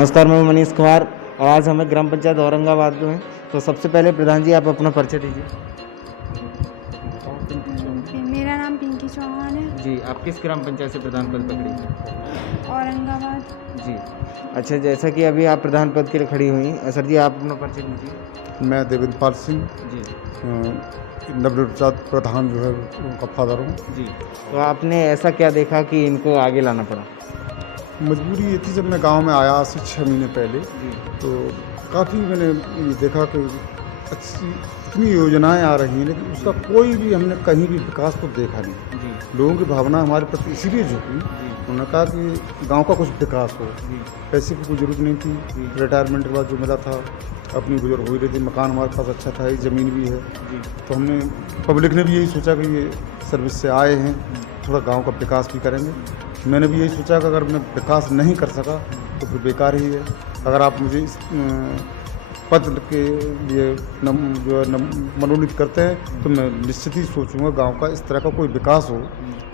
नमस्कार, मैं मनीष कुमार और आज हमें ग्राम पंचायत औरंगाबाद में। तो सबसे पहले प्रधान जी आप अपना परिचय दीजिए। मेरा नाम पिंकी चौहान है। जी, आप किस ग्राम पंचायत से प्रधान पद पर खड़ी हैं? औरंगाबाद। जी, अच्छा, जैसा कि अभी आप प्रधान पद के लिए खड़ी हुई, सर जी आप अपना परिचय दीजिए। मैं देवेंद्रपाल सिंह जी नवनिर्वाचित प्रधान जो है उनका फादर हूँ। जी, तो आपने ऐसा क्या देखा कि इनको आगे लाना पड़ा? मजबूरी ये थी, जब मैं गांव में आया आज से 6 महीने पहले, जी तो काफ़ी मैंने ये देखा कि अच्छी इतनी योजनाएं आ रही हैं, लेकिन उसका कोई भी हमने कहीं भी विकास तो देखा नहीं। जी लोगों की भावना हमारे प्रति इसीलिए झुकी, जी उन्होंने कहा कि गांव का कुछ विकास हो। जी पैसे की कोई ज़रूरत नहीं थी, जी रिटायरमेंट के बाद जो मिला था अपनी गुजर हो ही रही थी, मकान हमारे पास अच्छा था, ज़मीन भी है। जी तो हमने पब्लिक ने भी यही सोचा कि ये सर्विस से आए हैं, थोड़ा गांव का विकास भी करेंगे। मैंने भी यही सोचा कि अगर मैं विकास नहीं कर सका तो फिर बेकार ही है। अगर आप मुझे इस पद के लिए जो है मनोनीत करते हैं, तो मैं निश्चित ही सोचूंगा गांव का इस तरह का कोई विकास हो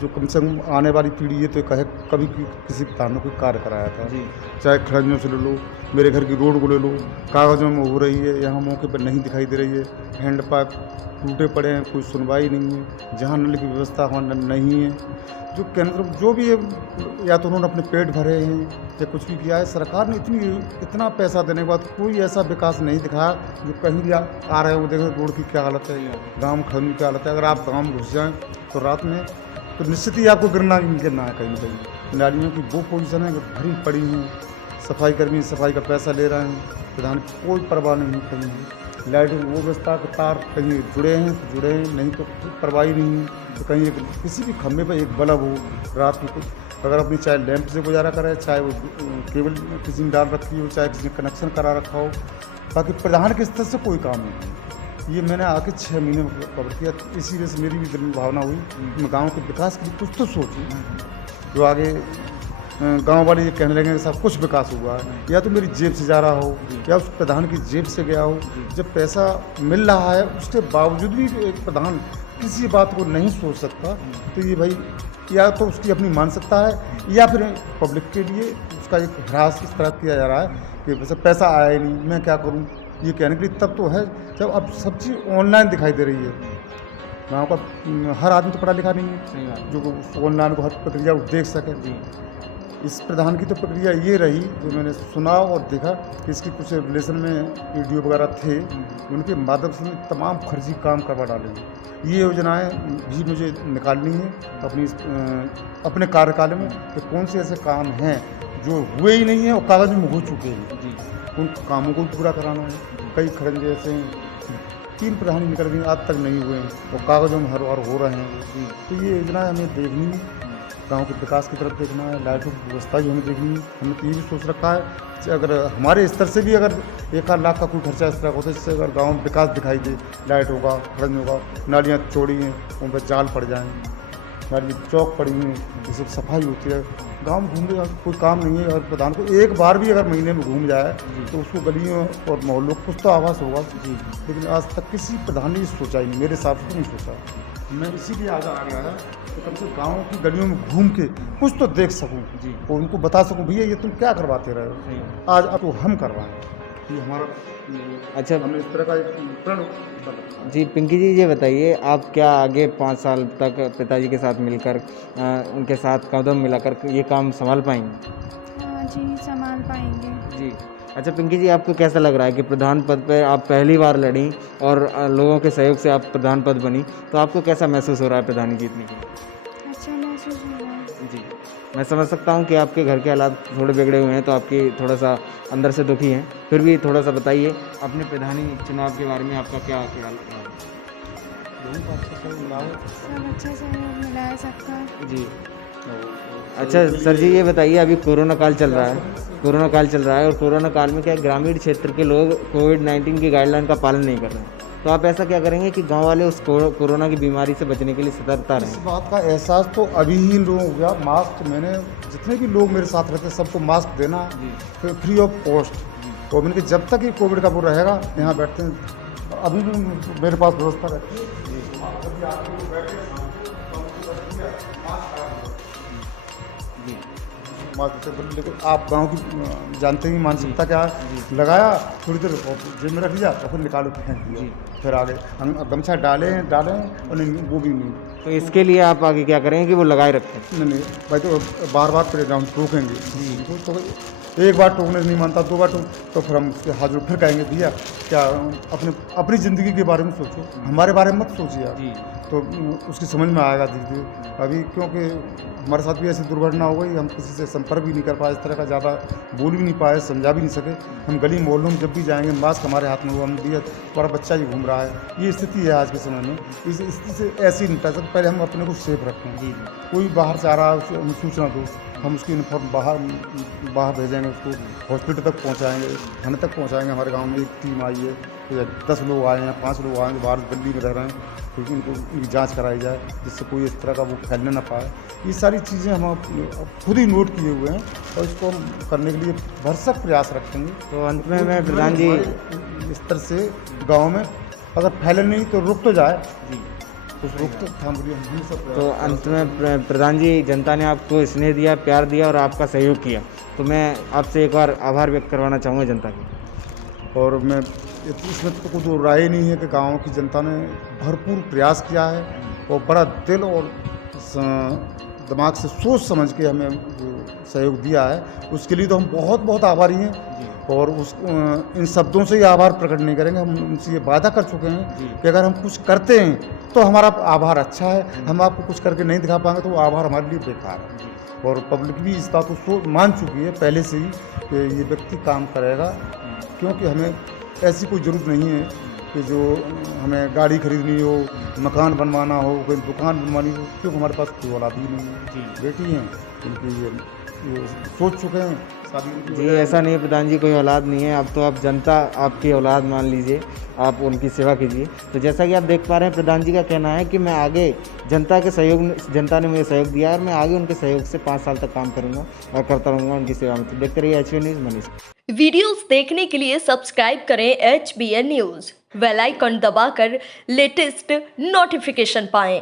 जो कम से कम आने वाली पीढ़ी ये तो कहे कभी किसी प्रधान ने कोई कार्य कराया था। जी चाहे खड़ंजों से ले लो, मेरे घर की रोड को ले लो, कागज़ों में हो रही है, यहाँ मौके पर नहीं दिखाई दे रही है। हैंड पाइप टूटे पड़े हैं, कोई सुनवाई नहीं है। जहाँ नल की व्यवस्था वहाँ नल नहीं है। जो केंद्र जो भी है, या तो उन्होंने अपने पेट भरे हैं या कुछ भी किया है। सरकार ने इतना पैसा देने के बाद कोई ऐसा विकास नहीं दिखाया जो कहीं भी आ रहे हो। देखें रोड की क्या हालत है, गाँव खड़न की क्या हालत है। अगर आप गाँव में घुस जाएँ तो रात में तो निश्चित ही आपको गिरना है कहीं ना कहीं। नालियों की वो पोजीशन है कि भरी पड़ी हैं, सफाई कर्मी सफाई का पैसा ले रहे हैं, प्रधान की कोई परवाह नहीं कहीं है। लाइट की वो व्यवस्था के तार कहीं जुड़े हैं तो जुड़े हैं, नहीं तो परवाह ही नहीं है। तो कहीं किसी भी खम्भे पर एक बल्ब हो रात में, कुछ अगर अपनी चाहे लैंप से गुजारा करे, चाहे वो केबल किसी ने डाल रखी हो, चाहे किसी ने कनेक्शन करा रखा हो, बाकी प्रधान के स्तर से कोई काम नहीं है। ये मैंने आके 6 महीने में कवर किया। इसी वजह से मेरी भी दिल में भावना हुई कि मैं गाँव के विकास के लिए कुछ तो सोचूँ, जो आगे गांव वाले ये कहने लगे कि साहब कुछ विकास हुआ है, या तो मेरी जेब से जा रहा हो या उस प्रधान की जेब से गया हो। जब पैसा मिल रहा है उसके बावजूद भी एक प्रधान किसी बात को नहीं सोच सकता, तो ये भाई या तो उसकी अपनी मानसिकता है या फिर पब्लिक के लिए उसका एक ह्रास इस तरह किया जा रहा है कि वैसे पैसा आया ही नहीं, मैं क्या करूँ, ये कहने के लिए तब तो है जब अब सब चीज़ ऑनलाइन दिखाई दे रही है। गाँव का हर आदमी तो पढ़ा लिखा नहीं है, सही बात। जो ऑनलाइन को हर प्रक्रिया को देख सके। जी इस प्रधान की तो प्रक्रिया ये रही जो मैंने सुना और देखा कि इसकी कुछ रिलेशन में वीडियो वगैरह थे, उनके माध्यम से तमाम फर्जी काम करवा डाले। ये योजनाएं भी मुझे निकालनी है अपने कार्यकाल में कि कौन से ऐसे काम हैं जो हुए ही नहीं हैं और कागज़ में हो चुके हैं, जी उन कामों को भी पूरा कराना है। कई खड़ंजे ऐसे हैं 3 प्रधान निकल गए आज तक नहीं हुए हैं और कागज़ों में हर बार हो रहे हैं। तो ये योजनाएं हमें देखनी है, गांव के विकास की तरफ देखना है, लाइटों की व्यवस्था भी हमें देखनी है। हमने तो ये भी सोच रखा है कि अगर हमारे स्तर से भी अगर 1-8 लाख का कोई खर्चा इस तरह का होता है जिससे अगर गांव में विकास दिखाई दे, लाइट होगा, खड़ंज होगा, नालियाँ चौड़ी हैं उन पर जाल पड़ जाएँ, नाली चौक पड़ी हैं, ये सब सफाई होती है। गाँव में घूमने का कोई काम नहीं है। और प्रधान को एक बार भी अगर महीने में घूम जाए तो उसको गलियों और मोहल्लों को कुछ तो आवास होगा। लेकिन आज तक किसी प्रधान ने सोचा ही नहीं, मेरे हिसाब से तो नहीं सोचा। मैं इसीलिए आज आ गया है कि कम से गाँव की गलियों में घूम के कुछ तो देख सकूं और उनको बता सकूं भैया ये तुम क्या करवाते रहे हो, आज अब तो हम कर रहे हैं। ये हमारा अच्छा हमने इस तरह का एक प्रण जी, पिंकी जी ये बताइए आप क्या आगे 5 साल तक पिताजी के साथ मिलकर उनके साथ कदम मिलाकर ये काम संभाल पाएंगे? हाँ जी, संभाल पाएंगे। जी, अच्छा पिंकी जी आपको कैसा लग रहा है कि प्रधान पद पे आप पहली बार लड़ी और लोगों के सहयोग से आप प्रधान पद बनी, तो आपको कैसा महसूस हो रहा है प्रधानी जीतने के लिए? अच्छा महसूस हो रहा है। जी, मैं समझ सकता हूँ कि आपके घर के हालात थोड़े बिगड़े हुए हैं, तो आपकी थोड़ा सा अंदर से दुखी हैं। फिर भी थोड़ा सा बताइए अपने प्रधानी चुनाव के बारे में आपका क्या ख्याल है? सब अच्छा सहयोग मिला है सबका। जी, अच्छा सर जी ये बताइए अभी कोरोना काल चल रहा है और कोरोना काल में क्या ग्रामीण क्षेत्र के लोग कोविड-19 की गाइडलाइन का पालन नहीं कर रहे हैं, तो आप ऐसा क्या करेंगे कि गांव वाले उस कोरोना की बीमारी से बचने के लिए सतर्कता इस रहें? बात का एहसास तो अभी ही लोगों को हुआ। मास्क मैंने जितने भी लोग मेरे साथ रहते सबको मास्क देना फिर फ्री ऑफ कॉस्ट। और मैंने जब तक ये कोविड का वो रहेगा यहाँ बैठते हैं, अभी भी मेरे पास व्यवस्था रहती है। लेकिन आप गांव की जानते ही मानसिकता क्या है, लगाया थोड़ी देर जेब में रख लिया और फिर निकालो फेंक दिया, फिर आगे हम गमछा डालें और नहीं वो भी नहीं। तो इसके लिए आप आगे क्या करेंगे कि वो लगाए रखें? नहीं भाई, तो बार बार फिर हम टोकेंगे तो एक बार टोकने से नहीं मानता, 2 बार तो फिर हम उसके हाथ जोड़ फिर कहेंगे भैया क्या अपनी ज़िंदगी के बारे में सोचो, हमारे बारे में मत सोचिए आप। तो उसकी समझ में आएगा धीरे धीरे। अभी क्योंकि हमारे साथ भी ऐसी दुर्घटना हो गई, हम किसी से संपर्क भी नहीं कर पाए, इस तरह का ज़्यादा बोल भी नहीं पाए, समझा भी नहीं सके। हम गली मोहल्लों में जब भी जाएंगे मास्क हमारे हाथ में हुआ, हम दिया हमारा बच्चा ही घूम रहा है। ये स्थिति है आज के समय में। इस स्थिति से ऐसे ही निपटा सकते, पहले हम अपने को सेफ रखें। कोई बाहर से आ रहा है उसे हम सूचना दो, हम उसकी यूनिफॉर्म बाहर भेजेंगे, उसको हॉस्पिटल तक पहुंचाएंगे, थाने तक पहुंचाएंगे। हमारे गांव में एक टीम आई है, तो 10 लोग आए हैं, 5 लोग आए हैं, बाहर गली में रह रहे हैं, क्योंकि इनको इनकी जांच कराई जाए जिससे कोई इस तरह का वो फैलने ना पाए। ये सारी चीज़ें हम खुद ही नोट किए हुए हैं और इसको हम करने के लिए भरसक प्रयास रखेंगे। तो अंत में मैं प्रधान जी इस तरह से गाँव में अगर फैले नहीं तो रुक तो जाए, कुछ रुक तो थाम रही हम सब। तो अंत में प्रधान जी, जनता ने आपको स्नेह दिया, प्यार दिया और आपका सहयोग किया, तो मैं आपसे एक बार आभार व्यक्त करवाना चाहूँगा जनता की। और मैं इसमें तो कोई राय नहीं है कि गांव की जनता ने भरपूर प्रयास किया है और बड़ा दिल और दिमाग से सोच समझ के हमें सहयोग दिया है, उसके लिए तो हम बहुत बहुत आभारी हैं। और इन शब्दों से ही आभार प्रकट नहीं करेंगे, हम उनसे ये वादा कर चुके हैं कि अगर हम कुछ करते हैं तो हमारा आभार अच्छा है, हम आपको कुछ करके नहीं दिखा पाएंगे तो वो आभार हमारे लिए बेकार है। और पब्लिक भी इस बात को मान चुकी है पहले से ही कि ये व्यक्ति काम करेगा, क्योंकि हमें ऐसी कोई ज़रूरत नहीं है कि जो हमें गाड़ी खरीदनी हो, मकान बनवाना हो, कोई दुकान बनवानी हो, क्योंकि हमारे पास कोई औलाद ही नहीं है। बेटी हैं, उनकी ये सोच चुके हैं शादी। जी ऐसा नहीं है प्रधान जी, कोई औलाद नहीं है, अब तो आप जनता आपकी औलाद मान लीजिए, आप उनकी सेवा कीजिए। तो जैसा कि आप देख पा रहे हैं, प्रधान जी का कहना है कि मैं आगे जनता ने मुझे सहयोग दिया और मैं आगे उनके सहयोग से 5 साल तक काम करूंगा और करता रहूँगा उनकी सेवा में। तो देखते रहिए HBN न्यूज़, मनीष। वीडियोस देखने के लिए सब्सक्राइब करें HBN न्यूज़, बेल आइकन दबाकर लेटेस्ट नोटिफिकेशन पाएं।